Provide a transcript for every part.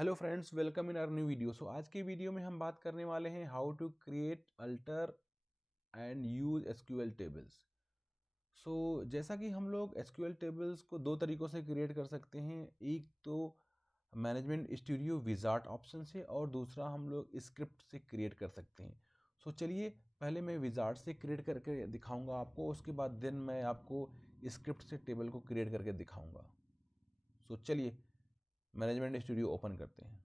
Hello friends, welcome in our new video. आज की video में हम बात करने वाले हैं how to create, alter and use SQL tables. जैसा कि हम लोग एसक्यूएल टेबल्स को दो तरीक़ों से क्रिएट कर सकते हैं। एक तो मैनेजमेंट स्टूडियो विजार्ड ऑप्शन से, और दूसरा हम लोग स्क्रिप्ट से क्रिएट कर सकते हैं। चलिए पहले मैं विजार्ड से क्रिएट करके दिखाऊंगा आपको, उसके बाद देन मैं आपको स्क्रिप्ट से टेबल को क्रिएट करके दिखाऊंगा। चलिए मैनेजमेंट स्टूडियो ओपन करते हैं।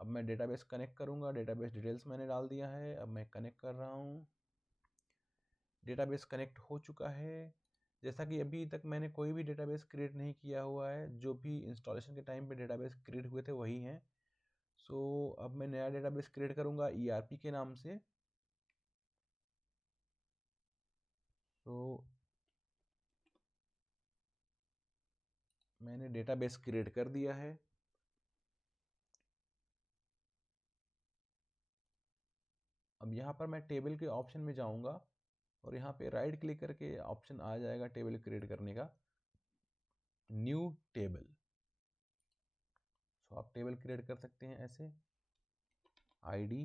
अब मैं डेटाबेस कनेक्ट करूंगा। डेटाबेस डिटेल्स मैंने डाल दिया है। अब मैं कनेक्ट कर रहा हूं। डेटाबेस कनेक्ट हो चुका है। जैसा कि अभी तक मैंने कोई भी डेटाबेस क्रिएट नहीं किया हुआ है, जो भी इंस्टॉलेशन के टाइम पे डेटाबेस क्रिएट हुए थे वही हैं। अब मैं नया डेटाबेस क्रिएट करूंगा ईआरपी के नाम से। मैंने डेटाबेस क्रिएट कर दिया है। अब यहाँ पर मैं टेबल के ऑप्शन में जाऊंगा और यहाँ पे राइट क्लिक करके ऑप्शन आ जाएगा टेबल क्रिएट करने का, न्यू टेबल। आप टेबल क्रिएट कर सकते हैं ऐसे, ID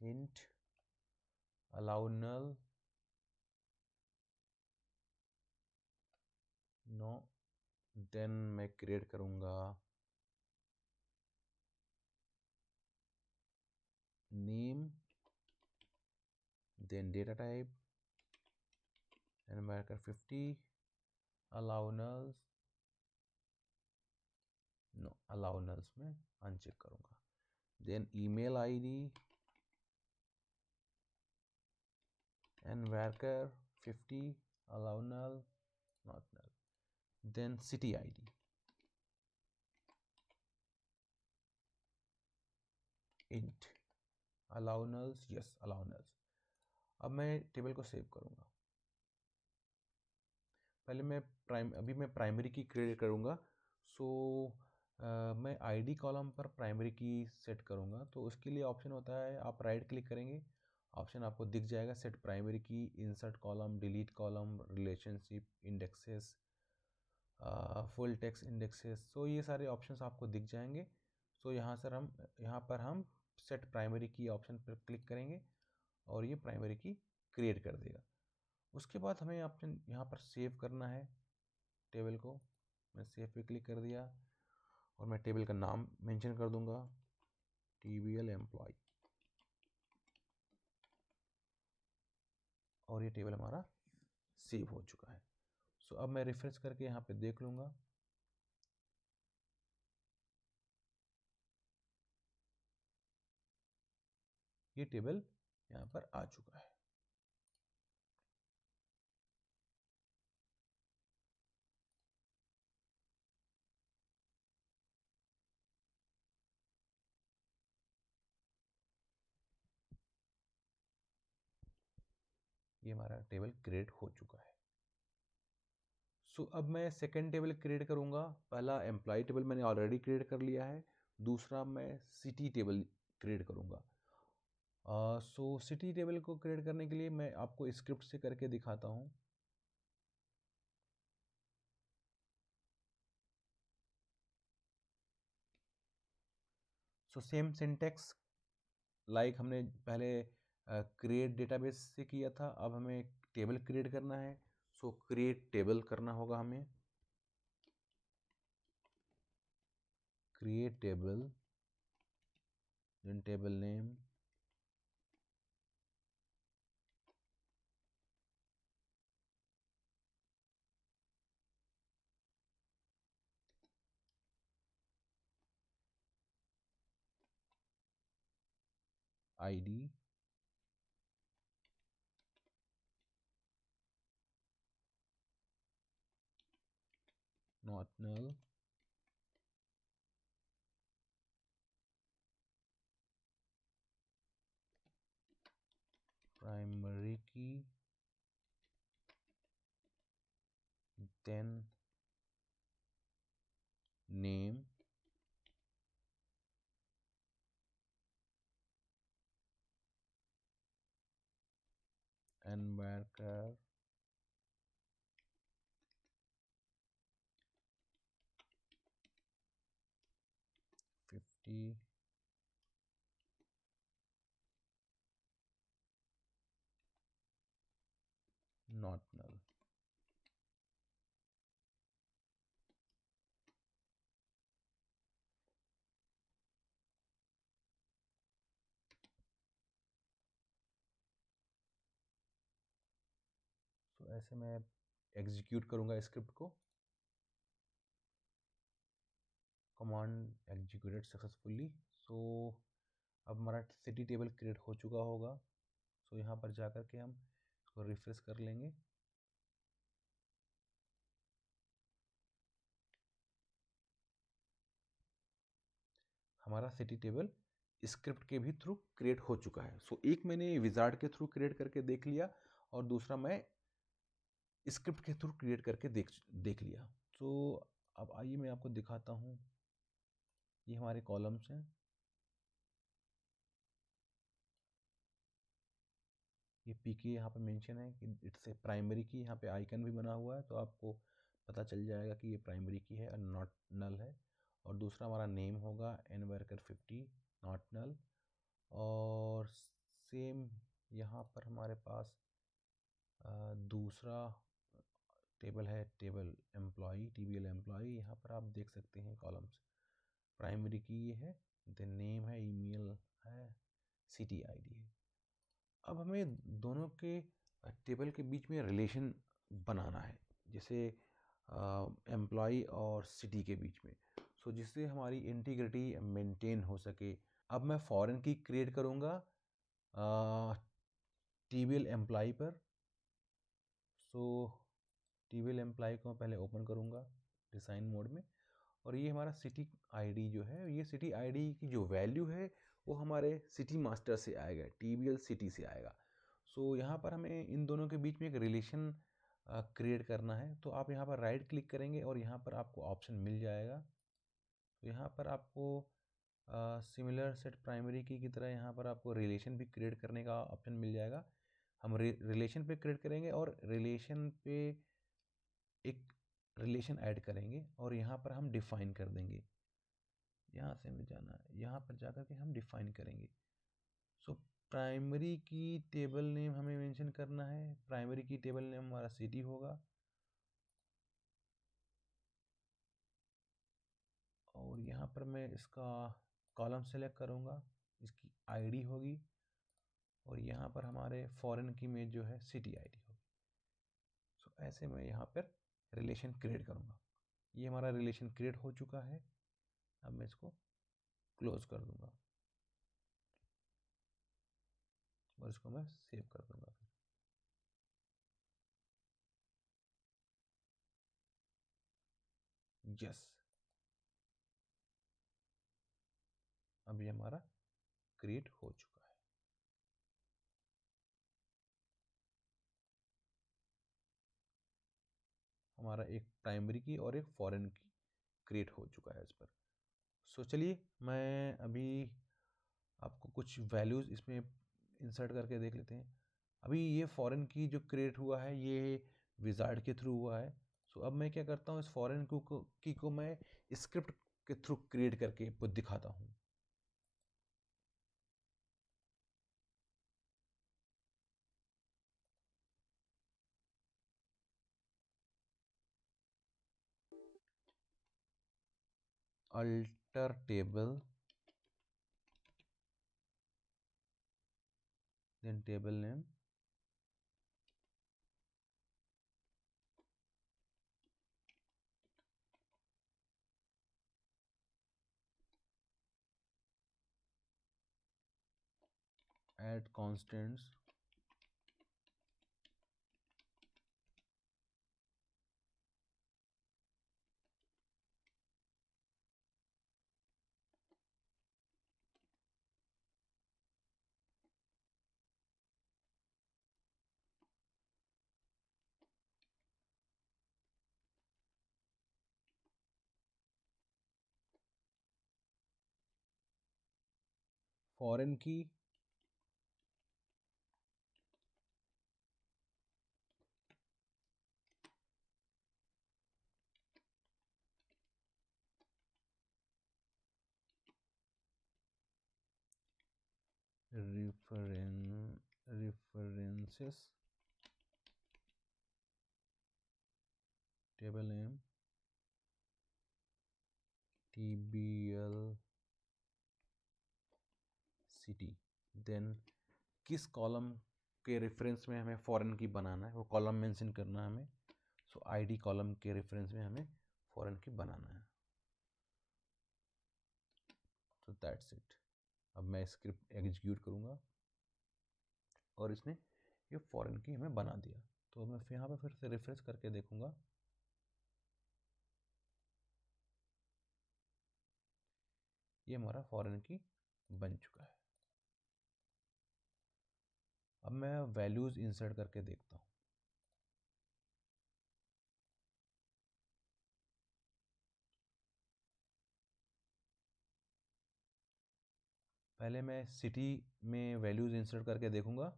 int allow null no, then मैं क्रिएट करूंगा name, then data type and varchar 50, allow nulls, no allow nulls में अनचेक करूंगा। Then email ID and varchar 50, allow null, not null. Then city ID, int allow nulls, yes allow nulls. अब मैं table को save करूंगा। पहले मैं primary की create करूंगा। मैं आईडी कॉलम पर प्राइमरी की सेट करूंगा। तो उसके लिए ऑप्शन होता है, आप राइट क्लिक करेंगे, ऑप्शन आपको दिख जाएगा सेट प्राइमरी की, insert column, delete column, relationship, indexes, full text indexes. ये सारे ऑप्शंस आपको दिख जाएंगे। यहाँ पर हम सेट प्राइमरी की ऑप्शन पर क्लिक करेंगे और ये प्राइमरी की क्रिएट कर देगा। उसके बाद हमें ऑप्शन यहाँ पर सेव करना है टेबल को। मैं सेव पे क्लिक कर दिया और मैं टेबल का नाम मेंशन कर दूंगा, TBL एम्प्लॉय, और ये टेबल हमारा सेव हो चुका है। अब मैं रिफ्रेश करके यहाँ पे देख लूँगा। ये टेबल यहाँ पर आ चुका है। ये हमारा टेबल क्रिएट हो चुका है। अब मैं सेकेंड टेबल क्रिएट करूँगा। पहला एम्प्लॉय टेबल मैंने ऑलरेडी क्रिएट कर लिया है, दूसरा मैं सिटी टेबल क्रिएट करूँगा। सिटी टेबल को क्रिएट करने के लिए मैं आपको स्क्रिप्ट से करके दिखाता हूँ। सेम सिंटेक्स लाइक हमने पहले क्रिएट डेटाबेस से किया था, अब हमें टेबल क्रिएट करना है। क्रिएट टेबल करना होगा हमें। Create table, then table name, ID, not null, primary key, then name, and marker city not null. तो ऐसे मैं एग्जीक्यूट करूँगा स्क्रिप्ट को। Command executed successfully. सो अब हमारा सिटी टेबल क्रिएट हो चुका होगा। सो यहाँ पर जाकर के हम इसको रिफ्रेश कर लेंगे। हमारा सिटी टेबल स्क्रिप्ट के भी थ्रू क्रिएट हो चुका है। सो एक मैंने विजार्ड के थ्रू क्रिएट करके देख लिया और दूसरा मैं स्क्रिप्ट के थ्रू क्रिएट करके देख लिया। तो अब आइए मैं आपको दिखाता हूँ। ये हमारे कॉलम्स हैं। ये पीके यहाँ पे मेंशन है कि इट्स ए प्राइमरी की। यहाँ पे आइकन भी बना हुआ है तो आपको पता चल जाएगा कि ये प्राइमरी की है और नॉट नल है। और दूसरा हमारा नेम होगा nworker50 नॉट नल। और सेम यहाँ पर हमारे पास दूसरा टेबल है, टेबल एम्प्लॉई, TBL एम्प्लॉई। यहाँ पर आप देख सकते हैं कॉलम्स। प्राइमरी की ये है, देन नेम है, ईमेल है, सिटी आईडी है। अब हमें दोनों के टेबल के बीच में रिलेशन बनाना है, जैसे एम्प्लॉई और सिटी के बीच में। सो जिससे हमारी इंटीग्रिटी मेंटेन हो सके। अब मैं फॉरेन की क्रिएट करूँगा TBL एम्प्लॉई पर। सो TBL एम्प्लॉई को मैं पहले ओपन करूँगा डिज़ाइन मोड में। और ये हमारा सिटी आईडी जो है, ये सिटी आईडी की जो वैल्यू है वो हमारे सिटी मास्टर से आएगा, TBL सिटी से आएगा। सो यहाँ पर हमें इन दोनों के बीच में एक रिलेशन क्रिएट करना है। तो आप यहाँ पर राइट क्लिक करेंगे और यहाँ पर आपको ऑप्शन मिल जाएगा। तो यहाँ पर आपको सिमिलर सेट प्राइमरी की तरह यहाँ पर आपको रिलेशन भी क्रिएट करने का ऑप्शन मिल जाएगा। हम रिलेशन पे क्रिएट करेंगे और रिलेशन पे एक रिलेशन ऐड करेंगे और यहाँ पर हम डिफाइन कर देंगे। यहाँ से हमें जाना है, यहाँ पर जाकर के हम डिफाइन करेंगे। सो प्राइमरी की टेबल नेम हमें मेंशन करना है। प्राइमरी की टेबल नेम हमारा सिटी होगा और यहाँ पर मैं इसका कॉलम सेलेक्ट करूँगा, इसकी आईडी होगी और यहाँ पर हमारे फॉरेन की में जो है सिटी आईडी होगी। सो ऐसे मैं यहाँ पर रिलेशन क्रिएट करूँगा। ये हमारा रिलेशन क्रिएट हो चुका है। अब मैं इसको क्लोज कर दूँगा और इसको मैं सेव कर दूँगा। यस, अभी हमारा क्रिएट हो चुका है। हमारा एक प्राइमरी की और एक फॉरेन की क्रिएट हो चुका है इस पर। सो चलिए मैं अभी आपको कुछ वैल्यूज़ इसमें इंसर्ट करके देख लेते हैं। अभी ये फॉरेन की जो क्रिएट हुआ है ये विजार्ड के थ्रू हुआ है। सो अब मैं क्या करता हूँ, इस फॉरेन की को मैं स्क्रिप्ट के थ्रू क्रिएट करके दिखाता हूँ। Alter table, then table name, add constraints, foreign key, references table name tbl city, then किस कॉलम के रेफरेंस में हमें फॉरेन की बनाना है वो कॉलम मेंशन करना है हमें। सो आईडी कॉलम के रेफरेंस में हमें फॉरेन की बनाना है। So that's it. अब मैं स्क्रिप्ट एग्जीक्यूट करूँगा और इसने ये फॉरेन की हमें बना दिया। तो मैं यहाँ पे फिर से रिफ्रेश करके देखूँगा, ये हमारा फॉरेन की बन चुका है। अब मैं वैल्यूज़ इंसर्ट करके देखता हूँ। पहले मैं सिटी में वैल्यूज़ इंसर्ट करके देखूँगा।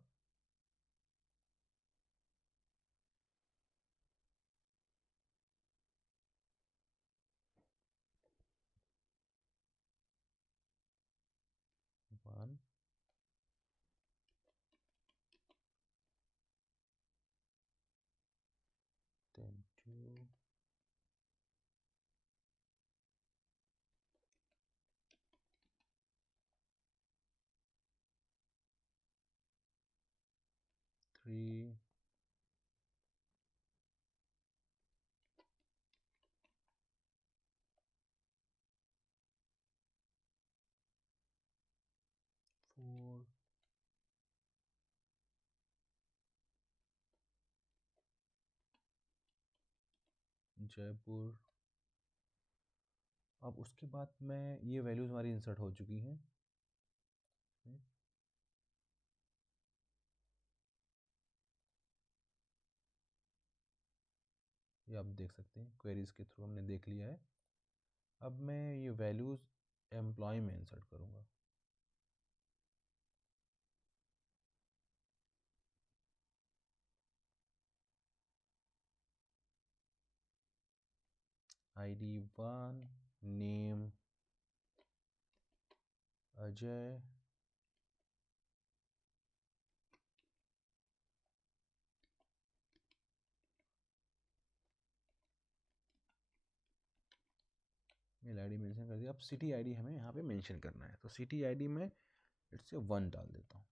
One, then 2, 3, 4, Jaipur. अब उसके बाद में ये वैल्यूज़ हमारी इंसर्ट हो चुकी हैं। ये आप देख सकते हैं क्वेरीज के थ्रू हमने देख लिया है। अब मैं ये वैल्यूज़ एम्प्लॉय में इंसर्ट करूँगा। ID1, name Ajay, mail ID mention कर दिया। अब सिटी आईडी हमें यहाँ पे मेंशन करना है, तो सिटी आईडी में इससे 1 डाल देता हूँ।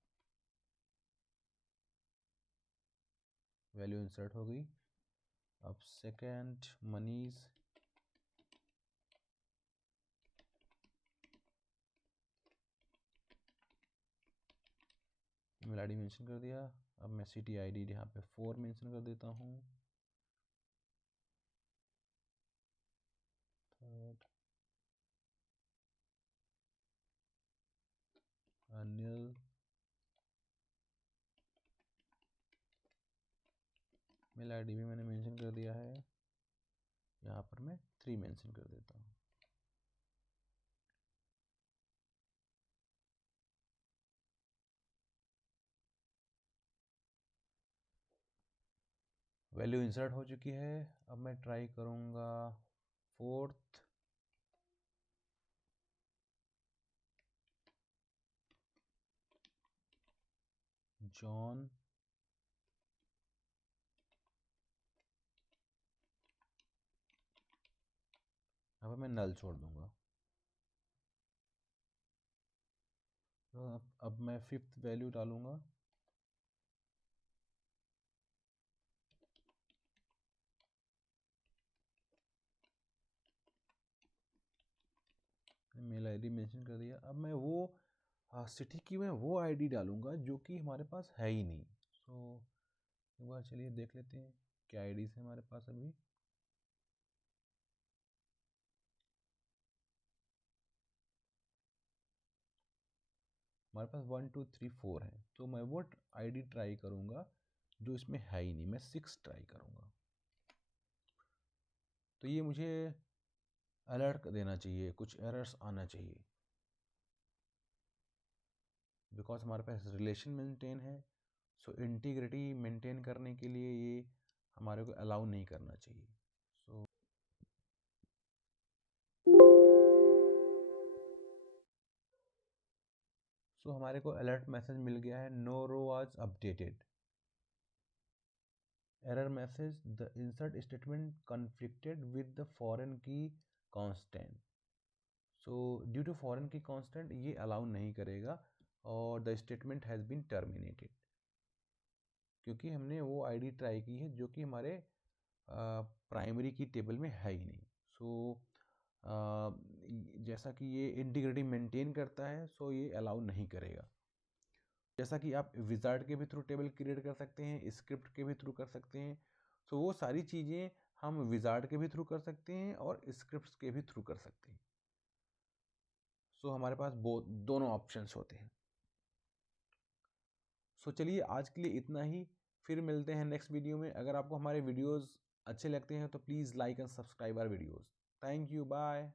वैल्यू इंसर्ट हो गई। अब second Manish, email ID mention कर दिया। अब मैं सिटी आईडी यहाँ पे 4 मेंशन कर देता हूँ। थर्ड अनिल, मेल आईडी भी मैंने मेंशन कर दिया है। यहाँ पर मैं 3 मेंशन कर देता हूँ। वैल्यू इंसर्ट हो चुकी है। अब मैं ट्राई करूँगा फोर्थ, जॉन। अब मैं नल छोड़ दूंगा। तो अब मैं फिफ्थ वैल्यू डालूंगा। मेल आईडी मेंशन कर दिया। अब मैं वो सिटी की मैं वो आईडी डालूंगा जो कि हमारे पास है ही नहीं। सो एक बार चलिए देख लेते हैं क्या आईडीज है हमारे पास अभी। हमारे पास 1 2 3 4 है, तो मैं वो आईडी ट्राई करूँगा जो इसमें है ही नहीं। मैं 6 ट्राई करूँगा। तो ये मुझे अलर्ट देना चाहिए, कुछ एरर्स आना चाहिए, बिकॉज हमारे पास रिलेशन मेंटेन है। सो इंटीग्रिटी मेंटेन करने के लिए ये हमारे को अलाउ नहीं करना चाहिए। सो हमारे हमारे को अलर्ट मैसेज मिल गया है, no row was updated. Error message, the insert statement conflicted with the foreign key constant. So due to foreign key constant ये अलाउ नहीं करेगा और the statement has been terminated, क्योंकि हमने वो आईडी ट्राई की है जो कि हमारे प्राइमरी की टेबल में है ही नहीं। सो जैसा कि ये इंटीग्रिटी मेंटेन करता है, सो ये अलाउ नहीं करेगा। जैसा कि आप विजार्ड के भी थ्रू टेबल क्रिएट कर सकते हैं, स्क्रिप्ट के भी थ्रू कर सकते हैं, सो वो सारी चीज़ें हम विजार्ड के भी थ्रू कर सकते हैं और स्क्रिप्ट्स के भी थ्रू कर सकते हैं। सो हमारे पास दोनों ऑप्शंस होते हैं। सो चलिए आज के लिए इतना ही, फिर मिलते हैं नेक्स्ट वीडियो में। अगर आपको हमारे वीडियोस अच्छे लगते हैं तो please like and subscribe our videos. Thank you, bye.